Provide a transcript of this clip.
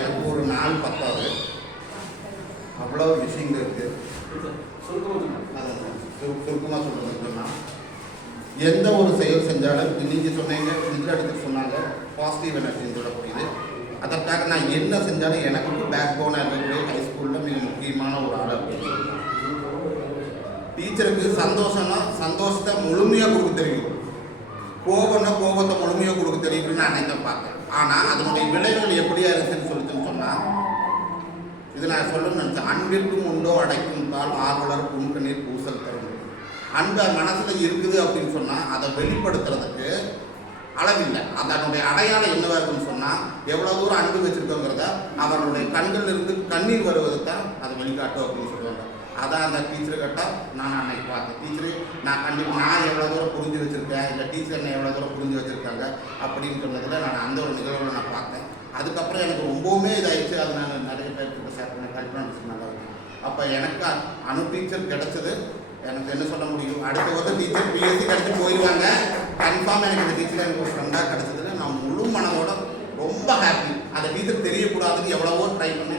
எனக்கு ஒரு நாள் பத்தாது, அவ்வளோ விஷயங்கள் இருக்குது. சுருக்கமாக சொல்கிறதுன்னா எந்த ஒரு செயல் செஞ்சாலும் நீங்கள் சொன்னீங்க, நிதில் அடித்து சொன்னாங்க, பாசிட்டிவ் எனர்ஜின்னு சொல்லக்கூடியது. அதற்காக நான் என்ன செஞ்சாலும் எனக்கு பேக் போனாக இருக்கக்கூடிய ஹைஸ்கூலில் மிக முக்கியமான ஒரு ஆள் அப்படின்னு டீச்சருக்கு சந்தோஷம்னா சந்தோஷத்தை முழுமையாக கொடுக்க தெரியும், கோபம்னா கோபத்தை முழுமையாக கொடுக்க தெரியும்னு நான் அன்னைக்கு பார்த்தேன். ஆனால் அதனுடைய விளைவுகள் எப்படியா இருக்குன்னு சொல்லிட்டுன்னு சொன்னால், இது நான் சொல்லணும்னு நினச்சேன். அன்பிற்கும் உண்டோ அடைக்கும் தால் ஆர்வலர் புன்கண்ணீர் பூசல் தரும். அன்பு மனசில் இருக்குது அப்படின்னு சொன்னால் அதை வெளிப்படுத்துறதுக்கு அளவில்லை. அதனுடைய அடையாளம் என்னவா இருக்குன்னு சொன்னால், எவ்வளோ தூரம் அன்பு வச்சுருக்கோங்கிறத அவருடைய கண்களிலிருந்து கண்ணீர் வருவது தான் அதை வெளிக்காட்டும் அப்படின்னு சொல்லுவாங்க. அதான் அந்த டீச்சர் கேட்டால் நான் அன்னைக்கு பார்த்தேன். டீச்சரு நான் கண்டிப்பாக நான் எவ்வளோ தூரம் புரிஞ்சு வச்சுருக்கேன், இல்லை டீச்சர் என்னை எவ்வளோ தூரம் புரிஞ்சு வச்சுருக்காங்க அப்படின்னு சொன்னதில் நான் அந்த ஒரு நிகழ்வில் நான் பார்த்தேன். அதுக்கப்புறம் எனக்கு ரொம்பவுமே இதாகிடுச்சு. அது நான் நிறைய பேருக்கு ஷேர் பண்ண கல்பனா நல்லா இருக்கும். அப்போ எனக்கு அணு டீச்சர் கிடச்சது. எனக்கு என்ன சொல்ல முடியும், அடுத்த வருஷம் டீச்சர் பிஎஸ்சி கிடச்சி போயிடுவாங்க. கன்ஃபார்ம் எனக்கு இந்த டீச்சர் எனக்கு ஒரு ஃப்ரெண்டாக கிடச்சதுல நான் முழு மனதோட ரொம்ப ஹாப்பி. அந்த டீச்சர் தெரியக்கூடாதுன்னு எவ்வளவோ ட்ரை பண்ண